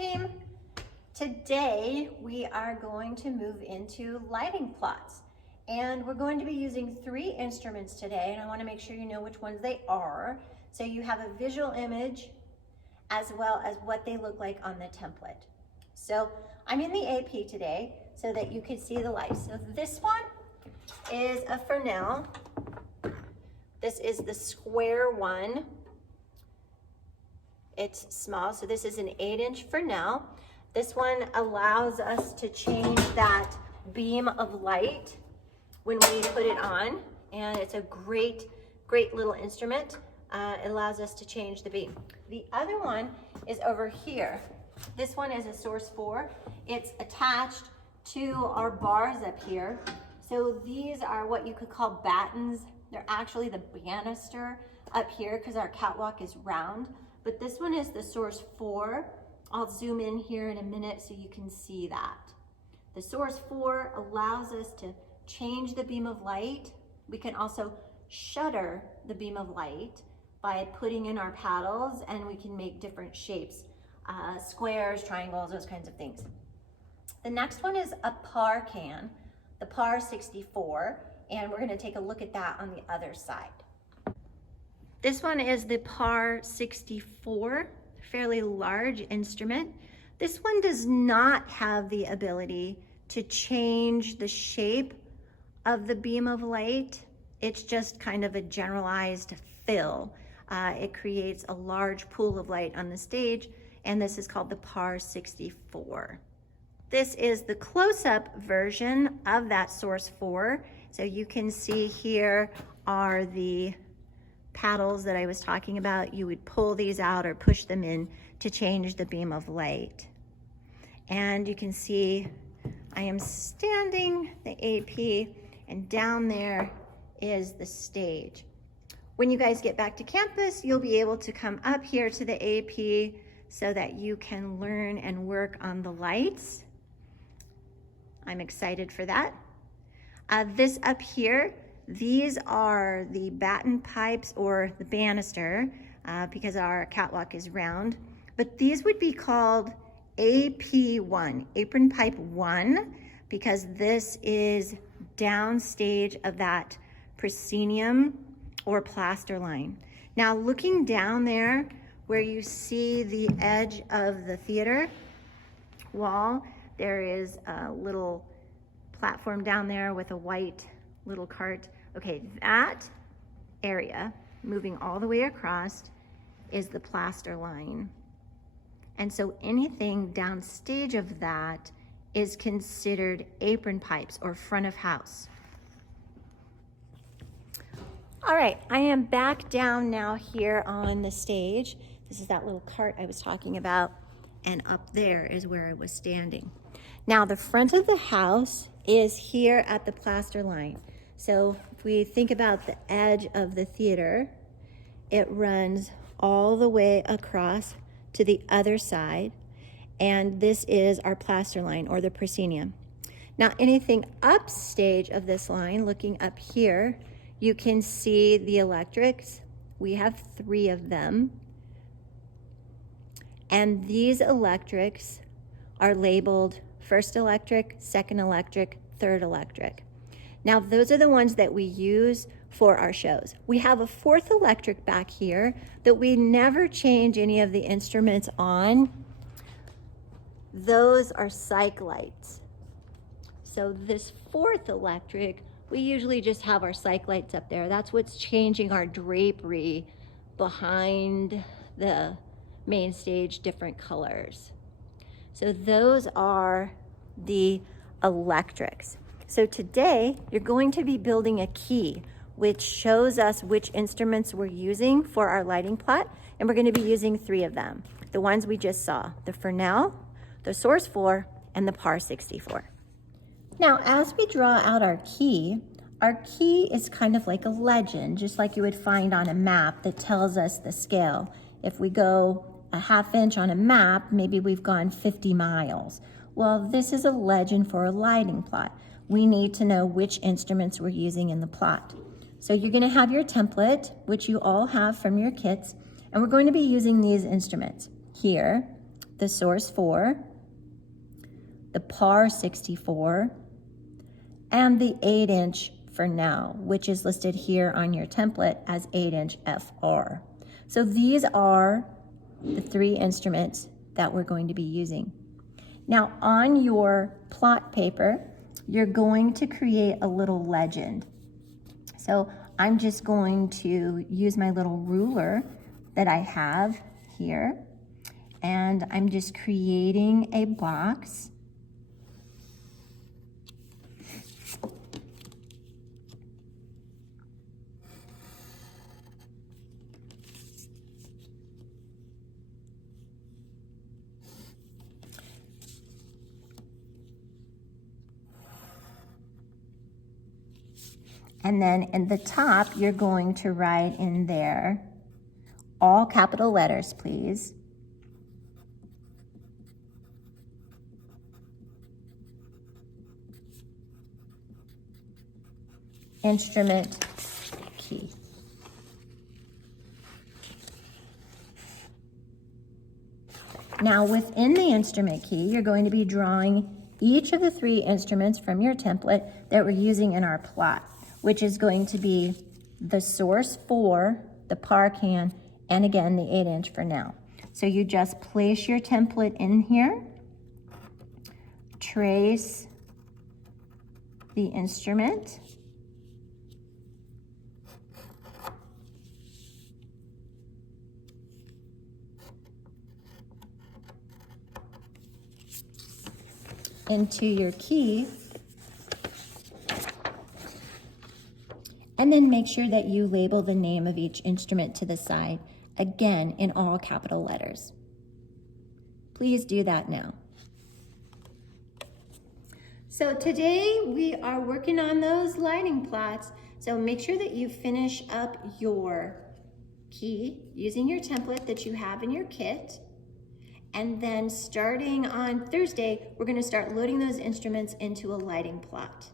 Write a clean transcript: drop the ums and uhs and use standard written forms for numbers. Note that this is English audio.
team. Today we are going to move into lighting plots, and we're going to be using 3 instruments today, and I want to make sure you know which ones they are so you have a visual image as well as what they look like on the template. So I'm in the AP today so that you can see the lights. So this one is a Fresnel. This is the square one. It's small, so this is an 8-inch Fresnel. This one allows us to change that beam of light when we put it on, and it's a great little instrument. It allows us to change the beam. The other one is over here. This one is a Source 4. It's attached to our bars up here. So these are what you could call battens. They're actually the banister up here because our catwalk is round. But this one is the Source 4. I'll zoom in here in a minute so you can see that. The Source 4 allows us to change the beam of light. We can also shutter the beam of light by putting in our paddles, and we can make different shapes, squares, triangles, those kinds of things. The next one is a PAR can, the PAR 64, and we're going to take a look at that on the other side. This one is the PAR 64, fairly large instrument. This one does not have the ability to change the shape of the beam of light. It's just kind of a generalized fill. It creates a large pool of light on the stage, and this is called the PAR 64. This is the close-up version of that Source 4. So you can see here are the paddles that I was talking about. You would pull these out or push them in to change the beam of light. And you can see I am standing the AP, and down there is the stage. When you guys get back to campus, you'll be able to come up here to the AP so that you can learn and work on the lights. I'm excited for that. This up here, these are the batten pipes or the banister because our catwalk is round, but these would be called AP1, apron pipe 1, because this is downstage of that proscenium or plaster line. Now looking down there where you see the edge of the theater wall, there is a little platform down there with a white little cart. Okay, that area moving all the way across is the plaster line. And so anything downstage of that is considered apron pipes or front of house. All right, I am back down now here on the stage. This is that little cart I was talking about, and up there is where I was standing. Now the front of the house is here at the plaster line. So if we think about the edge of the theater, it runs all the way across to the other side, and this is our plaster line or the proscenium. Now anything upstage of this line, looking up here, you can see the electrics. We have 3 of them. And these electrics are labeled first electric, second electric, third electric. Now those are the ones that we use for our shows. We have a 4th electric back here that we never change any of the instruments on. Those are cyc lights. So this 4th electric, we usually just have our cyc lights up there. That's what's changing our drapery behind the main stage, different colors. So those are the electrics. So today you're going to be building a key which shows us which instruments we're using for our lighting plot, and we're going to be using 3 of them. The ones we just saw, the Fresnel, the Source 4, and the PAR 64. Now, as we draw out our key is kind of like a legend, just like you would find on a map that tells us the scale. If we go a 1/2 inch on a map, maybe we've gone 50 miles. Well, this is a legend for a lighting plot. We need to know which instruments we're using in the plot. So you're going to have your template, which you all have from your kits, and we're going to be using these instruments. Here, the Source 4, the PAR 64, and the 8-inch for now, which is listed here on your template as 8-inch FR. So these are the 3 instruments that we're going to be using. Now on your plot paper, you're going to create a little legend. So I'm just going to use my little ruler that I have here, and I'm just creating a box. And then in the top, you're going to write in there, all capital letters, please. Instrument key. Now within the instrument key, you're going to be drawing each of the 3 instruments from your template that we're using in our plot, which is going to be the Source 4, the PAR can, and again, the 8-inch for now. So you just place your template in here, trace the instrument, into your key, and then make sure that you label the name of each instrument to the side, again, in all capital letters. Please do that now. So today we are working on those lighting plots, so make sure that you finish up your key using your template that you have in your kit. And then starting on Thursday, we're going to start loading those instruments into a lighting plot.